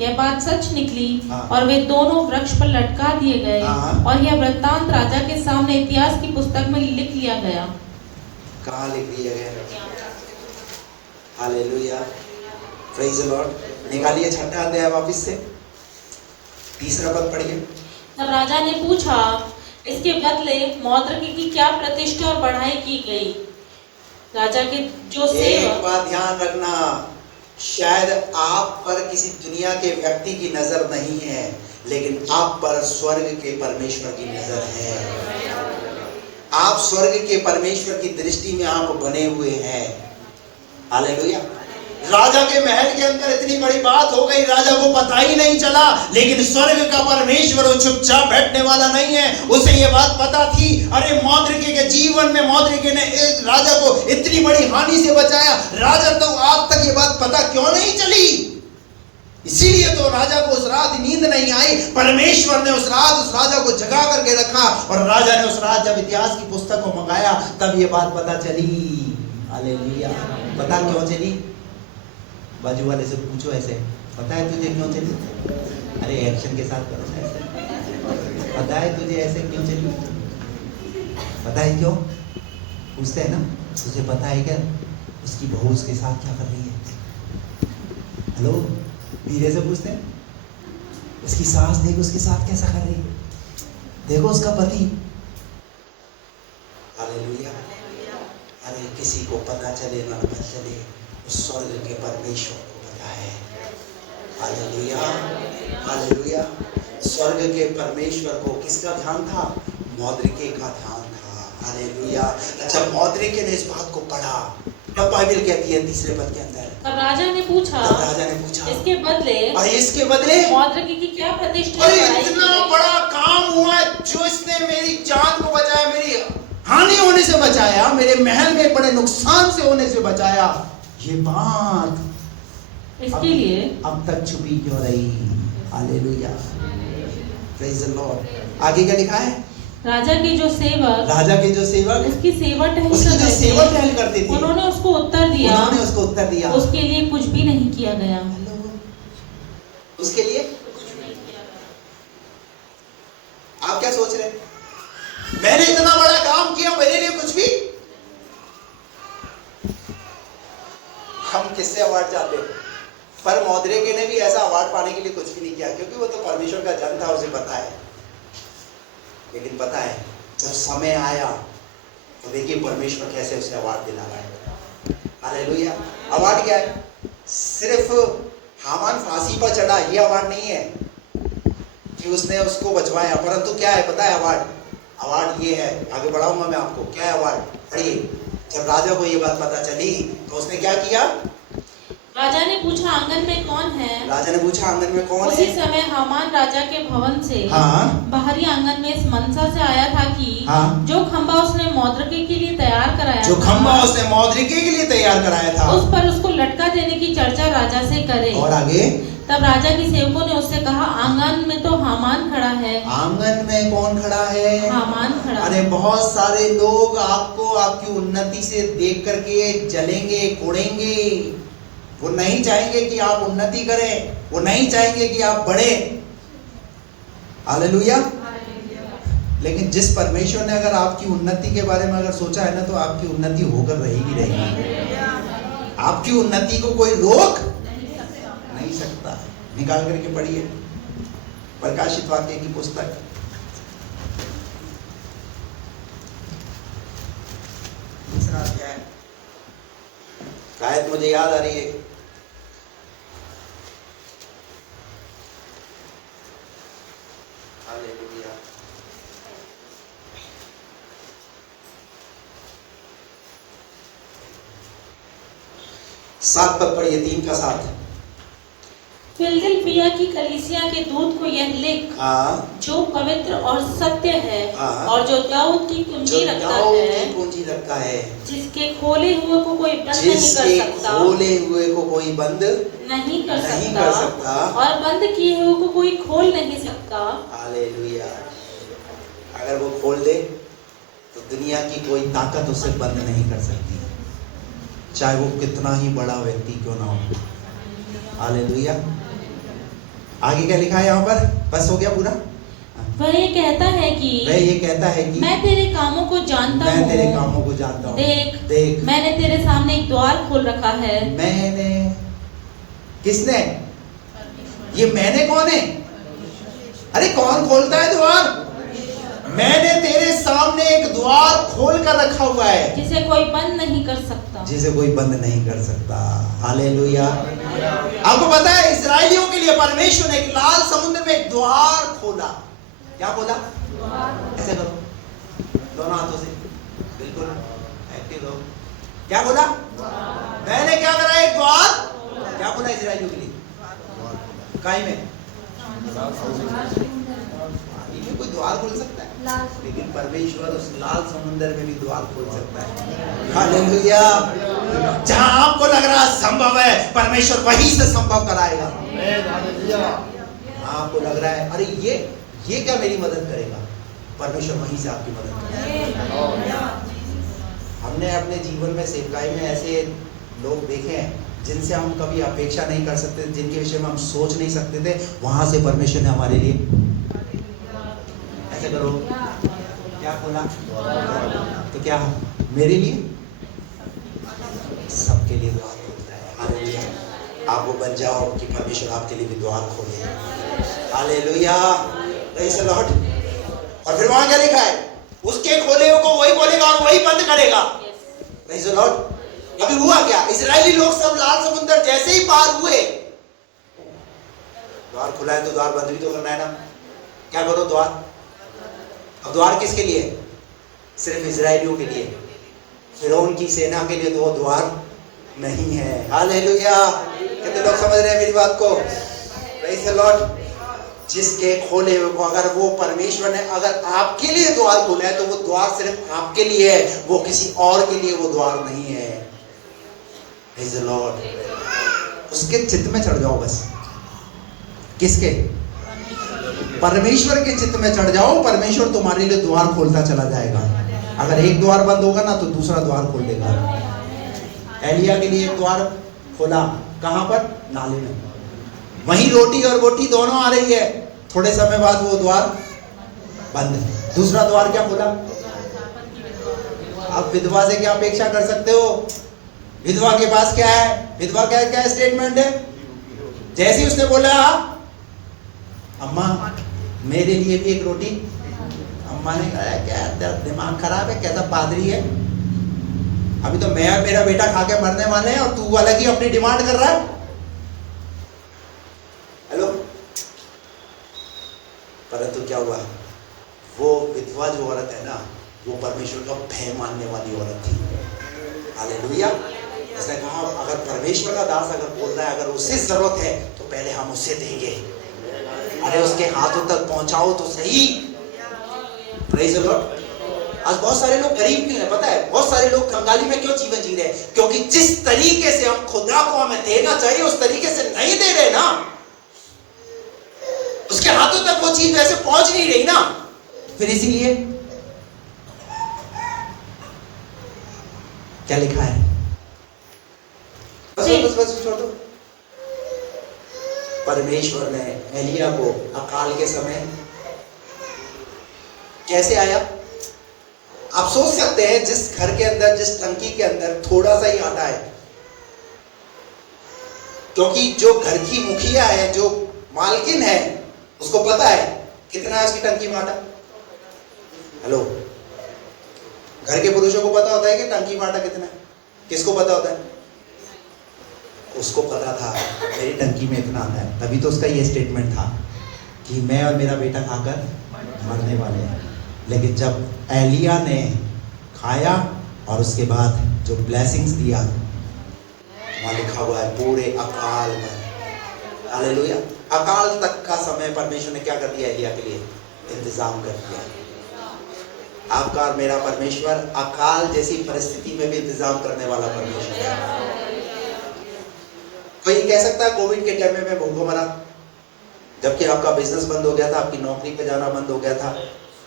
यह बात सच निकली और वे दोनों वृक्ष पर लटका दिए गए। और यह वृत्तांत राजा के सामने इतिहास की पुस्तक में लिख लिया गया। कहाँ लिख दिया गया? Hallelujah, praise the Lord. निकालिए 6ठा अध्याय वापस से, 3रा पद पढ़िए। तब राजा ने पूछा, इसके बदले मोर्दके की क्या प्रतिष्ठा और बढ़ाई की गई? राजा के जो सेवक, एक बात ध्यान रखना, शायद आप पर किसी दुनिया के व्यक्ति की नजर नहीं है, लेकिन आप पर स्वर्ग के परमेश्वर की नजर है। आप स्वर्ग के परमेश्वर की दृष्टि में आप बने हुए हैं। हालेलुया। राजा के महल के अंदर इतनी बड़ी बात हो गई, राजा को पता ही नहीं चला, लेकिन स्वर्ग का परमेश्वर वो चुपचाप बैठने वाला नहीं है। उसे ये बात पता थी। अरे मोर्दके के जीवन में मोर्दके ने राजा को इतनी बड़ी हानि से बचाया, राजा तो आज तक ये बात पता क्यों नहीं चली? इसीलिए तो राजा को उस रात नींद नहीं आई। परमेश्वर ने उस रात उस राजा को जगा करके रखा और राजा ने उस रात जब इतिहास की पुस्तक को मंगाया तब ये बात पता चली। हालेलुया। पता क्यों चली? बाजू वाले से पूछो ऐसे, पता है तुझे क्यों चली? अरे एक्शन के साथ करो ना ऐसे। पता है तुझे ऐसे क्यों चली? पता है क्यों? पूछते हैं ना, तुझे पता है क्या उसकी बहू उसके साथ क्या कर रही है? हेलो, धीरे से पूछते हैं। उसकी सास देखो उसके साथ कैसा कर रही है, देखो उसका पति। हालेलुया। अरे किसी को पता चले ना पता चले, उस स्वर्ग के परमेश्वर को पता है। Hallelujah, hallelujah. स्वर्ग के परमेश्वर को किसका ध्यान था? मौद्रिके का ध्यान था। हालेलुया। अच्छा, मौद्रिके ने इस बात को पढ़ा, तब बाइबल कहती है तीसरे पद के अंदर, तब राजा ने पूछा, इसके बदले मौद्रिके की क्या प्रतिष्ठा? अरे इतना बड़ा काम हुआ जो इसने मेरी जान को बचाया, मेरी हानि होने से बचाया, मेरे महल में बड़े नुकसान से होने से बचाया, ये बात इसके लिए अब तक छुपी क्यों रही? Hallelujah, praise the Lord. आगे क्या लिखा है? राजा के जो सेवक उसकी सेवा टहल करते थे, उन्होंने उसको उत्तर दिया, उसके लिए कुछ भी नहीं किया गया। उसके लिए आप क्या सोच रहे? मैंने इतना बड़ा काम किया, मेरे लिए कुछ भी? हम किससे अवार्ड चाहते हैं? पर मौद्रिके ने भी ऐसा अवार्ड पाने के लिए कुछ भी नहीं किया, क्योंकि वो तो परमेश्वर का जन था, उसे पता है। लेकिन पता है जब समय आया तो देखिए परमेश्वर कैसे उसे अवार्ड दिला रहा है। हालेलुया। अवार्ड क्या है? सिर्फ हामान फांसी पर चढ़ा, ये अवार्ड नहीं है कि उसने उसको बचवाया, परंतु क्या है पता है? अवार्ड ये है, आगे बढ़ाऊंगा मैं आपको। क्या है अवार्ड? पढ़िए। जब राजा को ये बात पता चली तो उसने क्या किया? राजा ने पूछा, आंगन में कौन है? उसी समय हामान राजा के भवन से बाहरी आंगन में इस मनसा से आया था कि जो खंबा उसने मौद्रिके के लिए तैयार कराया था, उस पर उसको लटका देने की चर्चा राजा से करे। और आगे? तब राजा के सेवकों ने उससे कहा, आंगन में तो हामान खड़ा है। आंगन में कौन खड़ा है? हामान खड़ा। अरे बहुत सारे लोग आपको आपकी उन्नति से देख करके जलेंगे, कोड़ेंगे। वो नहीं चाहेंगे कि आप उन्नति करें, वो नहीं चाहेंगे कि आप बढ़े। हालेलुया। लेकिन जिस परमेश्वर ने अगर आपकी उन्नति के बारे में अगर सोचा है ना, तो आपकी उन्नति होकर रहेगी। आपकी उन्नति को कोई रोक नहीं सकता। निकाल करके पढ़िए प्रकाशित वाक्य की पुस्तक, तीसरा अध्याय। आयत मुझे याद आ रही है। हालेलुया। 7 पद पढ़िए, 3 का 7। फिलदिलफिया की कलीसिया के दूत को यह लिख, जो पवित्र और सत्य है, और जो दाऊद की कुंजी रखता है, जिसके खोले हुए को कोई बंद नहीं कर सकता, और बंद किए हुए को कोई खोल नहीं सकता। हालेलुया। अगर वो खोल दे तो दुनिया की कोई ताकत उसे बंद नहीं कर सकती, चाहे वो कितना ही बड़ा व्यक्ति क्यों ना हो। हालेलुया। आगे क्या लिखा है यहाँ पर? बस हो गया पूरा। वह ये कहता है कि मैं तेरे कामों को जानता हूँ। देख मैंने तेरे सामने एक द्वार खोल रखा है। मैंने? किसने? ये मैंने कौन है? अरे कौन खोलता है द्वार? मैंने तेरे सामने एक द्वार खोल कर रखा हुआ है, जिसे कोई बंद नहीं कर सकता। हालेलुया। आपको पता है इस्राएलियों के लिए परमेश्वर ने एक लाल समुद्र में एक द्वार खोला। क्या खोला? ऐसे करो दोनों हाथों से, बिल्कुल एक्टिव हो। क्या बोला? मैंने क्या करा? एक द्वार। क्या बोला इस्राएलियों के लिए? काई में कोई द्वार खोल सकता है, लेकिन परमेश्वर उस लाल समुद्र में भी द्वार खोल सकता है। हालेलुया। जहां आपको लग रहा संभव है, परमेश्वर वहीं से संभव कराएगा। आपको लग रहा है अरे ये क्या मेरी मदद करेगा, परमेश्वर वहीं से आपकी मदद करेगा। हमने अपने जीवन में सेवकाई में ऐसे लोग देखे हैं जिनसे हम कभी अपेक्षा नहीं कर सकते, जिनके विषय में हम सोच नहीं सकते थे, वहां से परमेश्वर ने हमारे लिए ऐसे करो क्या खोला। तो क्या मेरे लिए सबके लिए द्वार खोलता है। हालेलुया। आप वो बन जाओ कि परमेश्वर आपके लिए भी द्वार खोले। Hallelujah, praise the Lord. और फिर वहां क्या लिखा है, उसके खोले को वही खोलेगा और वही बंद करेगा। Praise the Lord. अभी हुआ क्या, इजरायली लोग सब लाल समुद्र जैसे ही पार हुए, द्वार खुला है तो द्वार बंद भी तो करना है ना। क्या करो द्वार। अब द्वार किसके लिए? सिर्फ इजरायलियों के लिए। फिरौन की सेना के लिए तो वो द्वार नहीं है। हालेलुया। कितने लोग समझ रहे हैं मेरी बात को? Praise the Lord. जिसके खोले हुए को अगर वो परमेश्वर ने अगर आपके लिए द्वार खोला है तो वो द्वार सिर्फ आपके लिए है, वो किसी और के लिए वो द्वार नहीं है। Praise the Lord. उसके चित्त में चढ़ जाओ बस। किसके? परमेश्वर के चित्त में चढ़ जाओ, परमेश्वर तुम्हारे लिए द्वार खोलता चला जाएगा। अगर एक द्वार बंद होगा ना तो दूसरा द्वार खोल देगा। एलिया के लिए एक द्वार खोला, कहां पर? नाले में। वहीं रोटी और बोटी दोनों आ रही है, थोड़े समय बाद वो द्वार बंद। दूसरा द्वार क्या खोला? आप विधवा से क्या अपेक्षा कर सकते हो? विधवा के पास क्या है? विधवा क्या क्या स्टेटमेंट है? जैसे ही उसने बोला अम्मा मेरे लिए भी एक रोटी, अम्मा ने कहा क्या दिमाग खराब है, कैसा पादरी है, अभी तो मैं और मेरा बेटा खा के मरने वाले हैं और तू अलग ही अपनी डिमांड कर रहा है। हेलो। परंतु क्या हुआ, वो विधवा जो औरत है ना, वो परमेश्वर का भय मानने वाली औरत थी। हालेलुया। उसने कहा अगर परमेश्वर का दास अगर बोल रहा है, अगर उसे जरूरत है तो पहले हम उसे देंगे। अरे उसके हाथों तक पहुंचाओ तो सही। Praise the Lord. आज बहुत सारे लोग गरीब क्यों हैं पता है? बहुत सारे लोग कंगाली में क्यों जीवन जी रहे हैं? क्योंकि जिस तरीके से हम खुदा को हमें देना चाहिए उस तरीके से नहीं दे रहे ना, उसके हाथों तक वो चीज वैसे पहुंच नहीं रही ना, फिर इसीलिए क्या लिखा है? बस छोड़ दो। परमेश्वर ने एलिया को अकाल के समय कैसे आया? आप सोच सकते हैं जिस घर के अंदर, जिस टंकी के अंदर थोड़ा सा ही आटा है, क्योंकि जो घर की मुखिया है, जो मालकिन है, उसको पता है कितना है उसकी टंकी में आटा। हेलो। घर के पुरुषों को पता होता है कि टंकी में आटा कितना है? किसको पता होता है? उसको पता था मेरी टंकी में इतना आता है, तभी तो उसका ये स्टेटमेंट था कि मैं और मेरा बेटा खाकर मरने वाले हैं। लेकिन जब एलिया ने खाया और उसके बाद जो ब्लेसिंग्स दिया, वहां लिखा हुआ है पूरे अकाल में। हालेलुया। अकाल तक का समय परमेश्वर ने क्या कर दिया? एलिया के लिए इंतजाम कर दिया। आपका और मेरा परमेश्वर अकाल जैसी परिस्थिति में भी इंतजाम करने वाला परमेश्वर है। कोई कह सकता है कोविड के टाइम में भूखों मरा, जबकि आपका बिजनेस बंद हो गया था, आपकी नौकरी पे जाना बंद हो गया था।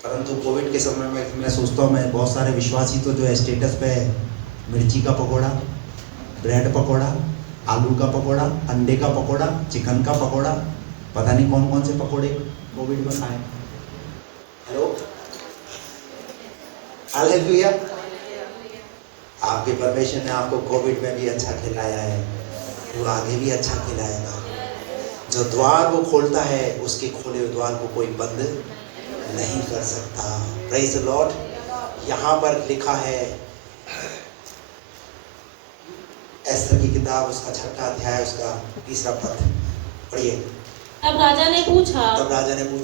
परंतु कोविड के समय में मैं सोचता हूँ, मैं बहुत सारे विश्वासी तो जो है स्टेटस पे है, मिर्ची का पकोड़ा, ब्रेड पकोड़ा, आलू का पकोड़ा, अंडे का पकोड़ा, चिकन का पकोड़ा, पता नहीं कौन कौन से पकोड़े कोविड में खाए। हेलो। हालेलुया। आपके परमेश्वर ने आपको कोविड में भी अच्छा खिलाया है, वो आगे भी अच्छा खिलाएगा। जो द्वार वो खोलता है, उसके खोले हुए द्वार को कोई बंद नहीं कर सकता। Praise the Lord. यहाँ पर लिखा है एस्तर की किताब, उसका 6वां अध्याय, उसका 3रा पद पढ़िए। तब राजा ने पूछा,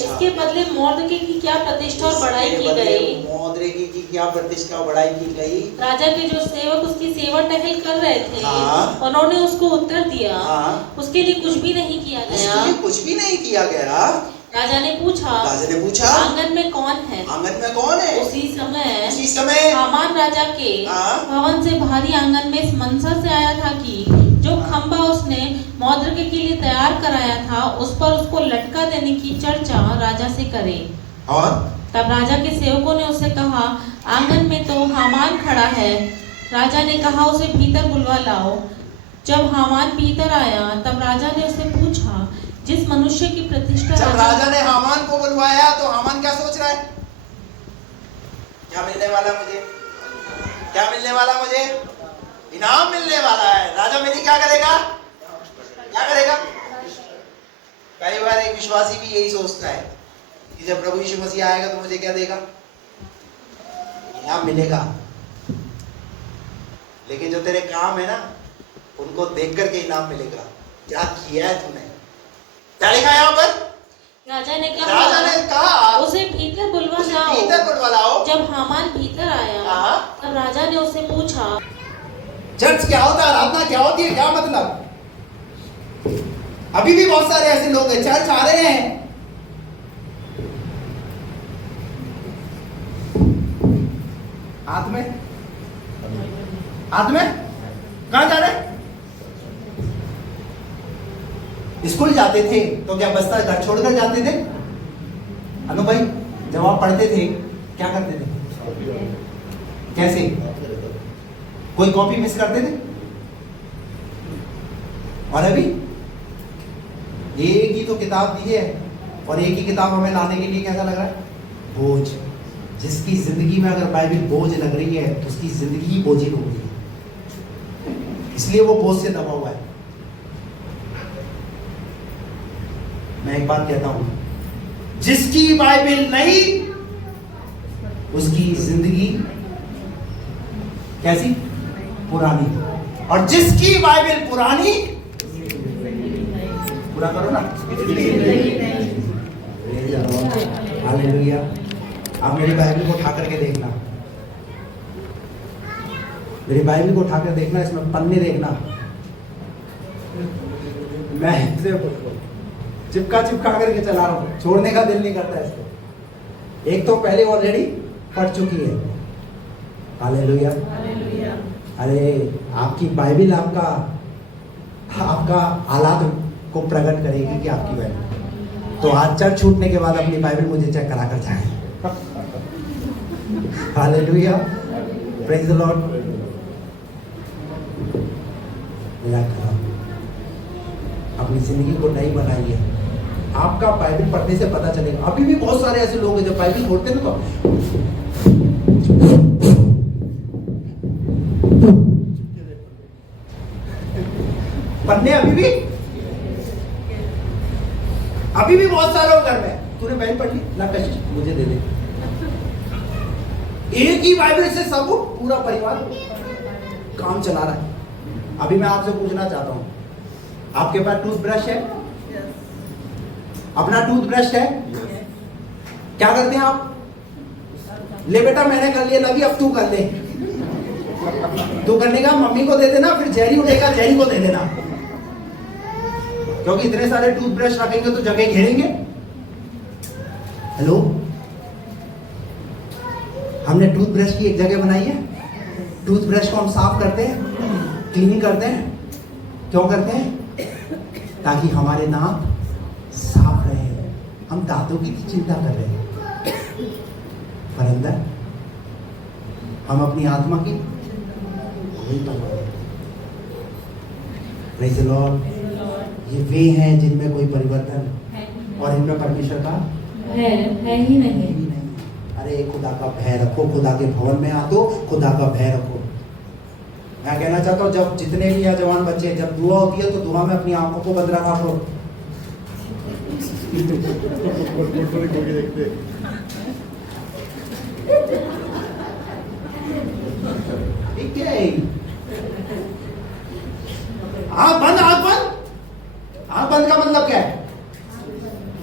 इसके बदले मोर्दके की क्या प्रतिष्ठा और बड़ाई की गई? मोर्दके की क्या प्रतिष्ठा और बड़ाई की गई? राजा के जो सेवक उसकी सेवा टहल कर रहे थे, उन्होंने उसको उत्तर दिया, उसके लिए कुछ भी नहीं किया गया। उसके लिए कुछ भी नहीं किया गया। राजा ने पूछा, आंगन में कौन है? आंगन में कौन है? उसी समय हामान राजा के भवन से बाहरी आंगन में इस मंशा से आया था कि जो खंबा उसने मोर्दके के लिए तैयार कराया था, उस पर उसको लटका देने की चर्चा राजा से करे। और तब राजा के सेवकों ने उससे कहा, आंगन में तो हामान खड़ा है। राजा ने कहा, उसे भीतर बुलवा लाओ। जब हामान भीतर आया तब राजा ने उससे पूछा, जिस मनुष्य की प्रतिष्ठा जब राजा ने हामान को बुलवाया तो हामान क्या सोच रहा है? क्या मिलने वाला मुझे? क्या मिलने वाला मुझे? इनाम मिलने वाला है। राजा मेरी क्या करेगा? क्या करेगा? कई बार एक विश्वासी भी यही सोचता है कि जब प्रभु यीशु मसीह आएगा तो मुझे क्या देगा? इनाम मिलेगा। लेकिन जो तेरे काम है ना, उनको देख करके इनाम मिलेगा। क्या किया है तूने? क्या लिखा है यहाँ पर? राजा ने कहा उसे भीतर बुलवा लाओ। भीतर बुलवा लाओ। जब हामान भीतर आया तब राजा ने उससे पूछा। चर्च क्या होता है? आराधना क्या होती है? क्या मतलब? अभी भी बहुत सारे ऐसे लोग हैं, चर्च आ रहे हैं, हाथ में कहां जा रहे? स्कूल जाते थे तो क्या बस्ता घर छोड़कर जाते थे? अनु भाई, जब आप पढ़ते थे क्या करते थे? कैसे? कोई कॉपी मिस करते थे? और अभी एक ही तो किताब दी है और एक ही किताब हमें लाने के लिए कैसा लग रहा है? बोझ। जिसकी जिंदगी में अगर बाइबल बोझ लग रही है तो उसकी जिंदगी ही बोझिल हो गई है, इसलिए वो बोझ से दबा हुआ है। मैं एक बात कहता हूं, जिसकी बाइबल नहीं उसकी जिंदगी कैसी? पुरानी। और जिसकी बाइबल पुरानी, पूरा करो ना, हालेलुया। अब मेरी बाइबल को उठा करके देखना, मेरी बाइबल को उठाकर देखना, इसमें पन्ने देखना। मैं चिपका करके चला रहा हूं, छोड़ने का दिल नहीं करता इसको। एक तो पहले ऑलरेडी पढ़ चुकी है। हालेलुया। अरे आपकी बाइबल आपका हालात को प्रकट करेगी कि आपकी बाइबल। तो आज चर्च छूटने के बाद अपनी बाइबल मुझे चेक करा कर जाए। Hallelujah, praise the Lord. अपनी जिंदगी को नई बनाइए। आपका बाइबल पढ़ने से पता चलेगा। अभी भी बहुत सारे ऐसे लोग हैं जब बाइबल खोलते हैं तो पढ़ने अभी भी बहुत सारे लोग घर में। तूने बाइबल पढ़ ली? ना कशिश मुझे दे दे। एक ही बाइबल से सब पूरा परिवार काम चला रहा है। अभी मैं आपसे पूछना चाहता हूं, आपके पास टूथब्रश है? अपना टूथब्रश है? क्या करते हैं आप? ले बेटा मैंने कर लिया, लवी अब तू कर ले। तू करने का मम्मी को दे देना, फिर जेरी उठेगा जेरी को दे देना, क्योंकि इतने सारे टूथब्रश रखेंगे तो जगह घेरेंगे। हेलो, हमने टूथब्रश की एक जगह बनाई है। टूथब्रश को हम साफ करते हैं, क्लीनिंग करते हैं। क्यों करते हैं? ताकि हमारे दांत साफ रहे। हम दांतों की चिंता कर रहे हैं, पर अंदर हम अपनी आत्मा की प्रेज़ द लॉर्ड। ये वे हैं जिनमें कोई परिवर्तन और इनमें परमेश्वर का है ही नहीं। अरे खुदा का भय रखो, खुदा के भवन में आ तो खुदा का भय रखो। मैं कहना चाहता हूँ, जब जितने भी यहाँ जवान बच्चे, जब दुआ होती है तो दुआ में अपनी आंखों को बंद रखा करो। ठीक है, आंख बंद, आंख बंद। आंख बंद का मतलब क्या है?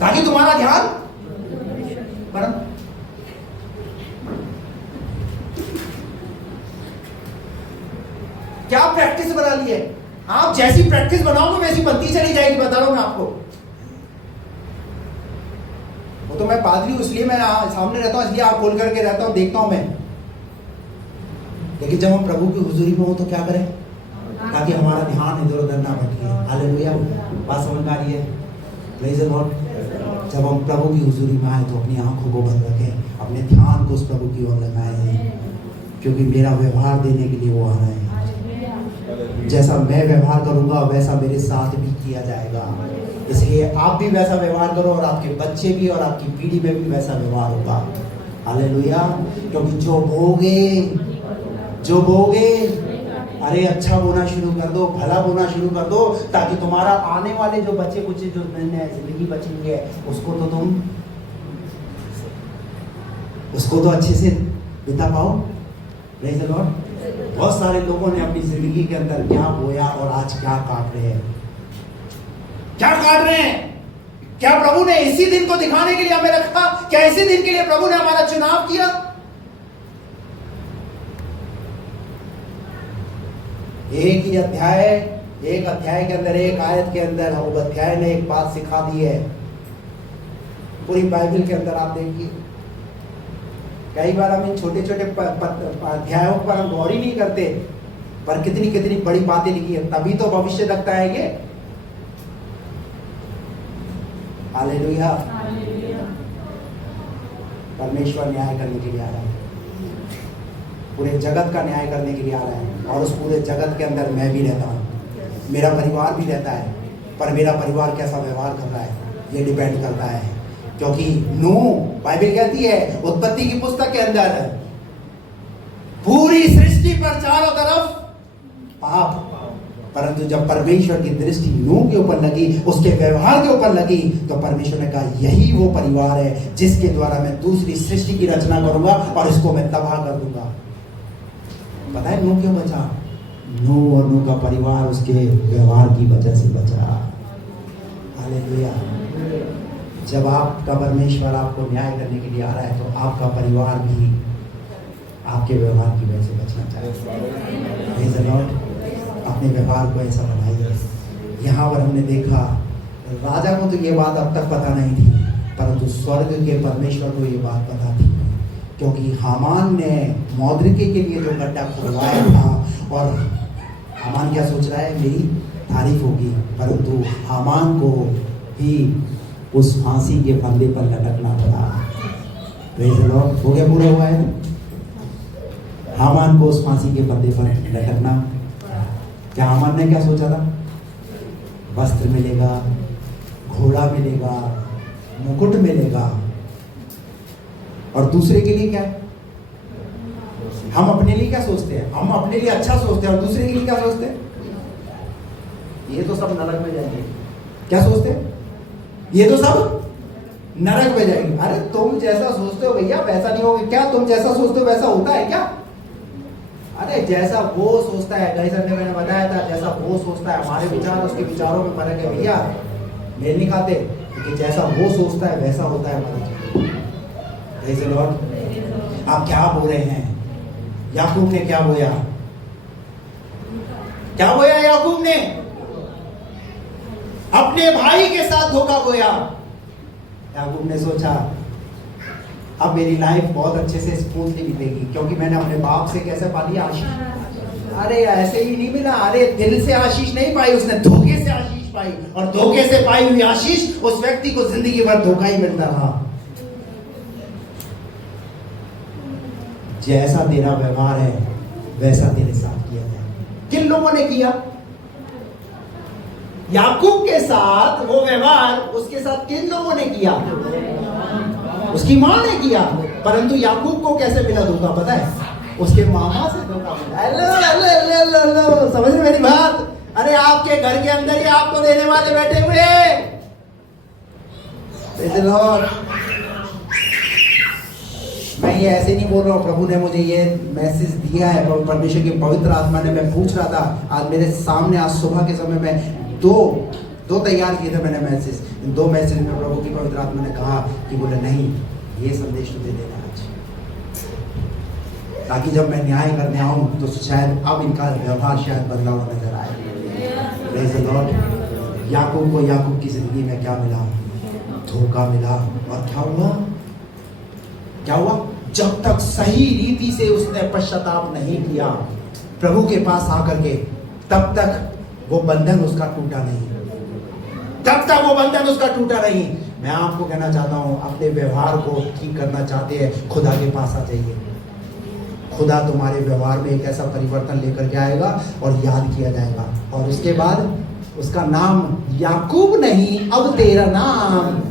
ताकि तुम्हारा ध्यान पर क्या प्रैक्टिस बना ली है। आप जैसी प्रैक्टिस बनाओगे वैसी बनती चली जाएगी, बता रहा हूं मैं आपको। वो तो मैं पादरी हूं इसलिए मैं सामने रहता हूं, इसलिए आप खोल करके रहता हूं, देखता हूं मैं। लेकिन जब हम प्रभु की हुजूरी में हो तो क्या करें? ताकि हमारा ध्यान इधर उधर ना भटके। हालेलुया, बात समझ में आ रही है? Praise the Lord. जब हम प्रभु की हुजूरी में आए तो अपनी आंखों को बंद रखें, अपने ध्यान को उस प्रभु की ओर लगाएं, क्योंकि मेरा व्यवहार देने के लिए वो आ रहा है। जैसा मैं व्यवहार करूंगा वैसा मेरे साथ भी किया जाएगा। इसलिए आप भी वैसा व्यवहार करो और आपके बच्चे भी और आपकी पीढ़ी में भी वैसा व्यवहार होगा। हालेलुया। क्योंकि जो बोगे अरे अच्छा बोना शुरू कर दो, भला बोना शुरू कर दो, ताकि तुम्हारा आने वाले जो बच्चे कुछ जो जिंदगी बची हुई है उसको तो अच्छे से बिता पाओ। Praise the Lord. बहुत सारे लोगों ने अपनी जिंदगी के अंदर क्या बोया और आज क्या काट रहे हैं। क्या प्रभु ने इसी दिन को दिखाने के लिए हमें रखा? क्या इसी दिन के लिए प्रभु ने हमारा चुनाव किया? एक अध्याय के अंदर, एक आयत के अंदर अध्याय ने एक बात सिखा दी है। पूरी बाइबल के अंदर आप देखिए, कई बार हम इन छोटे छोटे अध्यायों पर हम गौर ही नहीं करते, पर कितनी कितनी बड़ी बातें लिखी है। तभी तो भविष्य लगता है ये। हालेलुया। परमेश्वर न्याय करने के लिए आ रहा है, पूरे जगत का न्याय करने के लिए आ रहा है। और उस पूरे जगत के अंदर मैं भी रहता हूँ, मेरा परिवार भी रहता है, पर मेरा परिवार कैसा व्यवहार कर रहा है ये डिपेंड करता है। क्योंकि नूह, बाइबल कहती है उत्पत्ति की पुस्तक के अंदर, पूरी सृष्टि पर चारों तरफ पाप, परंतु जब परमेश्वर की दृष्टि नूह के ऊपर लगी, उसके व्यवहार के ऊपर लगी, तो परमेश्वर ने कहा यही वो परिवार है जिसके द्वारा मैं दूसरी सृष्टि की रचना करूंगा और इसको मैं तबाह कर दूंगा। पता है नूह क्यों बचा? नूह और नूह का परिवार उसके व्यवहार की वजह से बचा। हालेलुया। जब आपका परमेश्वर आपको न्याय करने के लिए आ रहा है तो आपका परिवार भी आपके व्यवहार की वजह से बचना चाहिए। Praise the Lord. अपने व्यवहार को ऐसा बनाइए। यहाँ पर हमने देखा, राजा को तो ये बात अब तक पता नहीं थी, परंतु स्वर्ग के परमेश्वर को ये बात पता थी, क्योंकि हामान ने मौद्रिके के लिए जो गड्ढा खुदवाया था, और हामान क्या सोच रहा है मेरी तारीफ होगी, परंतु हामान को भी उस फांसी के फंदे पर लटकना पड़ा। Praise the Lord. हो गया, पूरा हुआ है। हामान को उस फांसी के फंदे पर लटकना। क्या हामान ने क्या सोचा था? वस्त्र मिलेगा, घोड़ा मिलेगा, मुकुट मिलेगा, और दूसरे के लिए क्या है? हम अपने लिए क्या सोचते हैं? हम अपने लिए अच्छा सोचते हैं, और दूसरे के लिए क्या सोचते हैं? ये तो सब नरक में जाएंगे। क्या सोचते हैं? ये तो सब नरक में जाएंगे। अरे तुम जैसा सोचते हो भैया वैसा नहीं होगा क्या? तुम जैसा सोचते हो वैसा होता है क्या? अरे जैसा वो सोचता है, गई संडे मैंने बताया था, जैसा वो सोचता है, हमारे विचार उसके विचारों में फर्क है भैया, मेल नहीं खाते, क्योंकि जैसा वो सोचता है वैसा होता है हमारा जीवन। Praise the Lord. आप क्या बोल रहे हैं? याकूब ने क्या बोया? क्या बोया याकूब ने? अपने भाई के साथ धोखा बोया। याकूब ने सोचा अब मेरी लाइफ बहुत अच्छे से स्मूथली बीतेगी, क्योंकि मैंने अपने बाप से कैसे पा लिया? आशीष। अरे ऐसे ही नहीं मिला, अरे दिल से आशीष नहीं पाई, उसने धोखे से आशीष पाई, और धोखे से पाई हुई आशीष उस व्यक्ति को जिंदगी भर धोखा ही मिलता रहा। जैसा तेरा व्यवहार है वैसा तेरे साथ किया जाए। किन लोगों ने किया? याकूब के साथ वो व्यवहार उसके साथ किन लोगों ने किया? उसकी मां ने किया। परंतु याकूब को कैसे मिला धोखा पता है? उसके मामा से धोखा मिला। हेलो, समझ रहे मेरी बात? अरे आपके घर के अंदर ही आपको देने वाले बैठे हुए। मैं ये ऐसे नहीं बोल रहा हूँ, प्रभु ने मुझे ये मैसेज दिया है, परमेश्वर की पवित्र आत्मा ने। मैं पूछ रहा था आज मेरे सामने, आज सुबह के समय में दो तैयार किए थे मैंने मैसेज। इन 2 मैसेज में प्रभु की पवित्र आत्मा ने कहा कि बोले नहीं, ये संदेश तुझे देना आज, ताकि जब मैं न्याय करने आऊं तो शायद अब इनका व्यवहार शायद बदला हुआ नजर आए। Praise the Lord. याकूब को याकूब की जिंदगी में क्या मिला? धोखा मिला। और क्या हुआ? जब तक सही रीति से उसने पश्चाताप नहीं किया प्रभु के पास आकर के, तब तक वो बंधन उसका टूटा नहीं। मैं आपको कहना चाहता हूं, अपने व्यवहार को ठीक करना चाहते हैं, खुदा के पास आ जाइए। खुदा तुम्हारे व्यवहार में एक ऐसा परिवर्तन लेकर के आएगा और याद किया जाएगा। और उसके बाद उसका नाम याकूब नहीं, अब तेरा नाम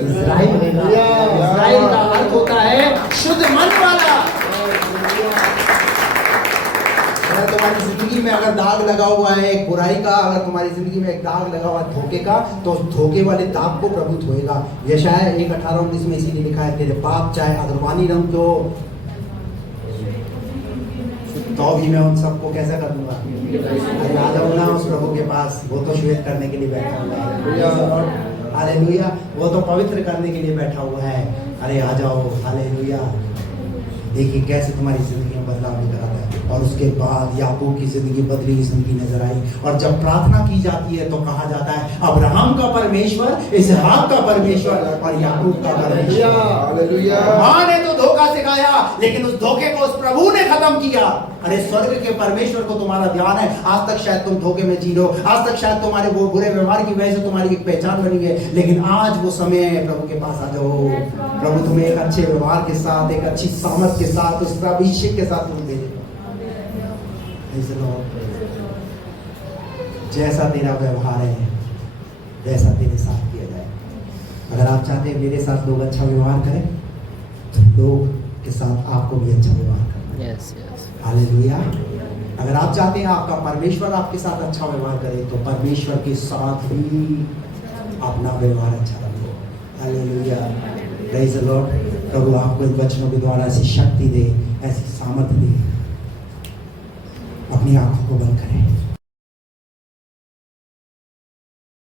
इस्राएल होगा। इस्राएल का अर्थ होता है शुद्ध मन वाला। अगर तुम्हारी जिंदगी में अगर दाग लगा हुआ है एक बुराई का, अगर तुम्हारी जिंदगी में एक दाग लगा हुआ है धोखे का, तो उस धोखे वाले दाग को प्रभु धोएगा। यशायाह 1:18-19 में इसीलिए लिखा है, तेरे पाप चाहे अगरवानी रंग के हो तो भी मैं उन सबको कैसा कर दूंगा। अरे आ जाओ ना उस प्रभु के पास, वो तो श्वेत करने के लिए बैठा हुआ है। हालेलुया, वो तो पवित्र करने के लिए बैठा हुआ है। अरे आ जाओ, हालेलुया। देखिए कैसे तुम्हारी जिंदगी में बदलाव लेकर आता है। और उसके बाद याकूब की जिंदगी बदली जिंदगी नजर आई। और जब प्रार्थना की जाती है तो कहा जाता है अब्राहम का परमेश्वर, इसहाक का परमेश्वर और याकूब का परमेश्वर। हालेलुया। मां ने तो धोखा सिखाया, लेकिन उस धोखे को उस प्रभु ने खत्म किया। अरे स्वर्ग के परमेश्वर को तुम्हारा ध्यान है। आज तक शायद तुम धोखे में जी लो, आज तक शायद तुम्हारे वो बुरे व्यवहार की वजह से तुम्हारी एक पहचान बनी है, लेकिन आज वो समय है, प्रभु के पास आ जाओ। प्रभु तुम्हें एक अच्छे व्यवहार के साथ, एक अच्छी सामर्थ के साथ, उसका अभिषेक के साथ तुम्हें दे देगा। जैसा तेरा व्यवहार है वैसा तेरे साथ किया जाए। अगर आप चाहते हैं मेरे साथ लोग अच्छा व्यवहार करें, तो लोग के साथ आपको भी अच्छा व्यवहार करना है। हालेलुया। अगर आप चाहते हैं आपका परमेश्वर आपके साथ अच्छा व्यवहार करे, तो परमेश्वर के साथ भी अपना व्यवहार अच्छा रखो। Hallelujah, praise the Lord. प्रभु आपको इन वचनों के द्वारा ऐसी शक्ति दे, ऐसी सामर्थ्य दे। अपनी आंखों को बंद करें।